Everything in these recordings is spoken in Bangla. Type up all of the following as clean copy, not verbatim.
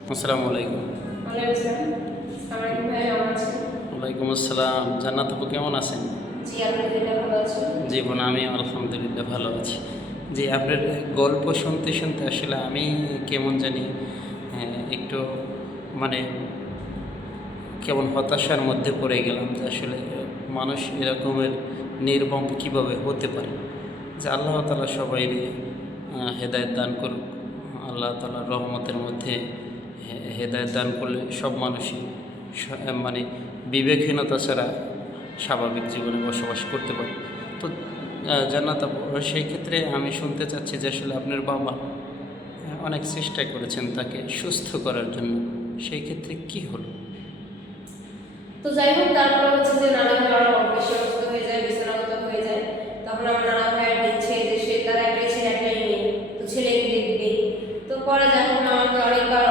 আসসালামু আলাইকুম। ওয়ালাইকুম আসসালাম। জান্নাত আপু কেমন আছেন? জি, আলহামদুলিল্লাহ ভালো আছি। জীবন আমি আলহামদুলিল্লাহ ভালো আছি। জি, আপনার গল্প শুনতে শুনতে আসলে আমি কেমন জানি একটু মানে কেমন হতাশার মধ্যে পড়ে গেলাম যে আসলে মানুষ এরকমের নির্মম কীভাবে হতে পারে। যে আল্লাহ তাআলা সবাইকে হেদায়েত দান করুক। আল্লাহ তাআলার রহমতের মধ্যে হেদায়েত দান করলে সব মানুষই মানে বিবেকহীনতা ছাড়া স্বাভাবিক জীবনে বসবাস করতে পারে। তো জান্নাত আপু, সেই ক্ষেত্রে আমি শুনতে চাচ্ছি যে আসলে আপনার বাবা অনেক চেষ্টা করেছেন তাকে সুস্থ করার জন্য, সেই ক্ষেত্রে কি হলো? তো যাই হোক, তারপর হচ্ছে যে নানা ভাই আরো বেশি অসুস্থ হয়ে যায়, বিছানাগত হয়ে যায়। তখন আমার নানা ভাইয়ের ইচ্ছে যে সে তার একটাই ছেলে একটাই মেয়ে, তো ছেলেকে দেখবে। তো পরে যখন আমাকে অনেকবার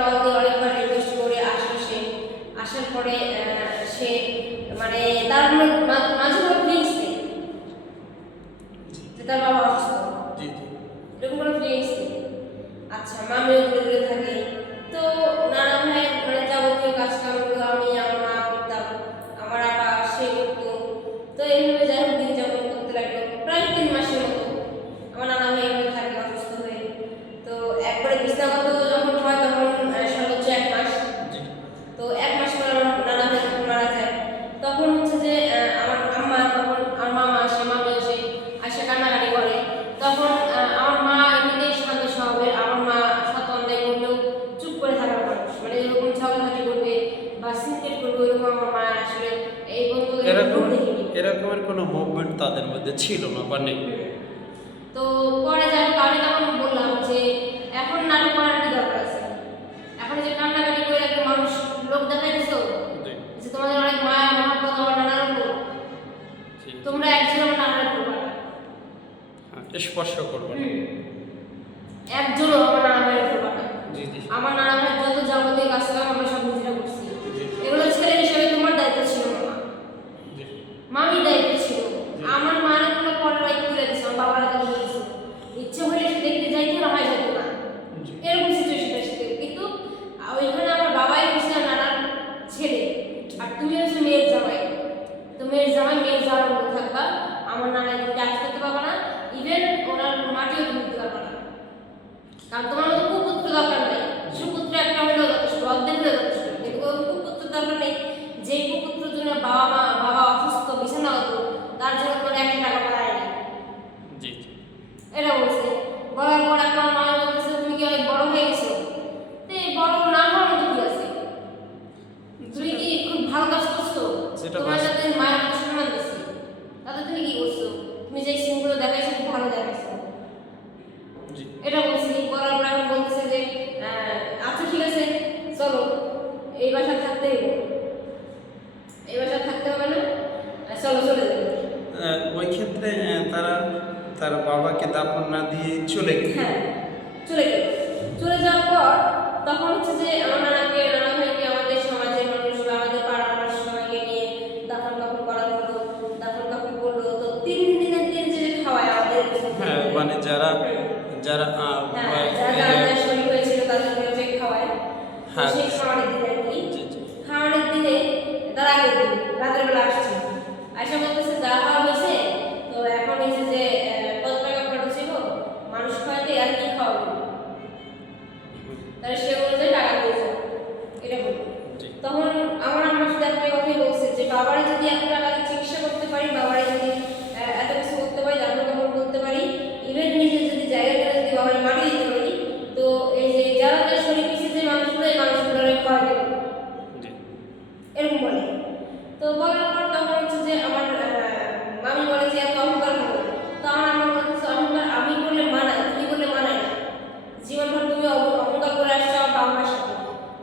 কল দিয়ে অনেকবার রিকোয়েস্ট করে আসলো সে। আসার পরে সে মানে তার মাঝে কোনো ফিলিংস নেই যে তার বাবা অসুস্থ, জি জি। এরকম কোনো ফিলিংস নেই। আচ্ছা, মামিও দূরে দূরে থাকে। তো নানা ভাইয়ের মানে যাবতীয় কাজ কামগুলো আমি আমার মা করতাম, আমার আপা সে করতো। তো এইভাবে যাই হোক দিন যাপন করতে লাগলো প্রায় 3 মাসের মতো। আমার নানা ভাই এভাবে থাকে অসুস্থ হয়ে। তো একবারে বিছানাগত যখন হয় তখন সর্বোচ্চ 1 মাস। জি। তো 1 মাস পর আমার নানা ভাই যখন মারা যায়, তখন হচ্ছে যে আমার আম্মা, তখন আমার মামা আসে, মামি আসে কান্নাকাটি করে। তখন আমার মা এমনিতেই শান্ত স্বভাবের। আমার মা শত অন্যায় করলেও চুপ করে থাকার মানুষ, মানে এরকম ঝগড়াঝাটি করবে বা সিনক্রেট করবে এরকম আমার মা আসলে এই পর্যন্ত এরকম দেখিনি। এরকমের কোনো মুভমেন্ট তাদের মধ্যে ছিল না বা নেই। তো পরে যাই হোক আমি তখন বললাম যে এখন নাটক করার কি দরকার আছে? এখন যে কান্নাকাটি করে একটা মানুষ লোক দেখাই দিছো যে তোমাদের অনেক মায়া মহব্বত আমার নানার উপর, তোমরা একজন আমার নানার উপর পারো। স্পর্শ করবেন। একজনও আমার নানা ভাইয়ের উপর পারো। জি জি। আমার নানা ভাইয়ের যত যাবতীয় কাজ কাম আমরা সব নিজেরা করছি। এগুলো ছেলে হিসেবে তোমার দায়িত্ব ছিল না, মামির দায়িত্ব ছিল। আমার মা কোনো পরের বাইক তুলে দিচ্ছে, আমার বাবার কাছে দিয়েছে। ইচ্ছে হলে সে দেখতে যাইতে না হয় যেত না, এরকম সিচুয়েশন এসেছে। কিন্তু ওইখানে আমার বাবাই হচ্ছে নানার ছেলে, আর তুমি হচ্ছে মেয়ের জামাই। তো মেয়ের জামাই মেয়ের জামাই মতো থাকবা। আমার নানা তুমি ডাক করতে পারবা না, ইভেন ওনার মাটিও তুমি দিতে পারবা না। কারণ তোমার মতো কুপুত্র দরকার নেই, সুপুত্র একটা হলেও যথেষ্ট, অর্ধেক হলেও যথেষ্ট। কিন্তু ওই কুপুত্র দরকার নেই যে কুপুত্রের জন্য বাবা অসুস্থ বিছানাগত, তার জন্য তোমার 1 টাকা পাঠায়নি। জি। এটা বলছে। বলার পর এখন আমার মা বলতেছে তুমি কি অনেক বড় হয়ে গেছো? তো এই বড় না হওয়ার মতো কি আছে? তুমি কি খুব ভালো কাজ করছো? তোমার সাথে মায়ের মতো সম্মান দিচ্ছি, তাতে তুমি কি করছো? তুমি যে সিনগুলো দেখাইছো খুব ভালো দেখাইছো, এটা বলছি। বলার পর এখন বলতেছে যে আচ্ছা ঠিক আছে চলো, এই বাসায় থাকতে হবে, এই বাসায় থাকতে হবে না, চলো চলে যাবো। ওই ক্ষেত্রে তার বাবাকে দাফন না দিয়ে চলে গেল। হ্যাঁ, চলে গেল। চলে যাওয়ার পর তখন হচ্ছে যে আমার নানা ভাইকে আমাদের সমাজের মানুষ বা আমাদের পাড়ার মানুষ সবাইকে নিয়ে দাফন কাফন করা হলো, দাফন কাফন করলো। তো 3 দিনের দিন যে খাওয়ায় আমাদের, হ্যাঁ, মানে যারা যারা যারা শরীর হয়েছিল তাদেরকে যে খাওয়ায়, সেই খাওয়ানোর দিন আর কি। খাওয়ানোর দিনে তার আগের দিন রাতের বেলা আসছে, আয়সা বলতেছে যা খাওয়া হয়েছে, তো এখন হয়েছে যে কত টাকা খরচ ছিল মানুষ খাওয়াতে, আর কি খাওয়াবে? তাহলে সে অনুযায়ী টাকা দিয়েছে, এটা বলবো। তখন আমার আম্মার সাথে একটা কথাই বলছে যে বাবারে যদি এত টাকা চিকিৎসা করতে পারি, বাবারে যদি এত কিছু করতে পারি, দাফন কাফন করতে পারি, ইভেন নিজের যদি জায়গা করে যদি বাবারে মাটি দিতে পারি, তো এই যে যারা শরীর পিছিয়ে যে মানুষগুলো, এই মানুষগুলোরে খাওয়া দেবো, এরকম বলে। তো বলার পর তখন হচ্ছে যে আমার মামি বলে যে এত অহংকার করো না। তো আমার আম্মা বলতেছে অহংকার আমি করলে মানায়, তুমি করলে মানায় না। জীবনভর তুমি অহংকার করে আসছো আমার বাবার সাথে।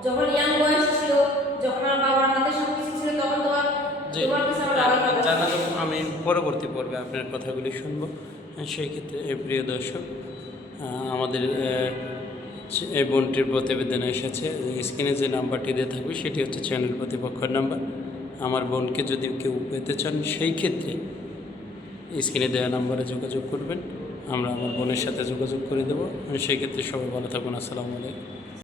যখন ইয়াং বয়স ছিল, যখন আমার বাবার হাতে সব কিছু ছিল, তখন তোমার কাছে আমার জানা যাবে। আমি পরবর্তী পর্বে আপনার কথাগুলি শুনবো। সেই ক্ষেত্রে প্রিয় দর্শক, আমাদের এই বোনটির প্রতিবেদনে এসেছে। স্ক্রিনে যে নাম্বারটি দিয়ে থাকবে সেটি হচ্ছে চ্যানেল প্রতিপক্ষের নাম্বার। আমার বোনকে যদি কেউ পেতে চান সেই ক্ষেত্রে স্ক্রিনে দেওয়া নাম্বারে যোগাযোগ করবেন, আমরা আমার বোনের সাথে যোগাযোগ করে দেবো। সেই ক্ষেত্রে সবাই ভালো থাকুন। আসসালামু আলাইকুম।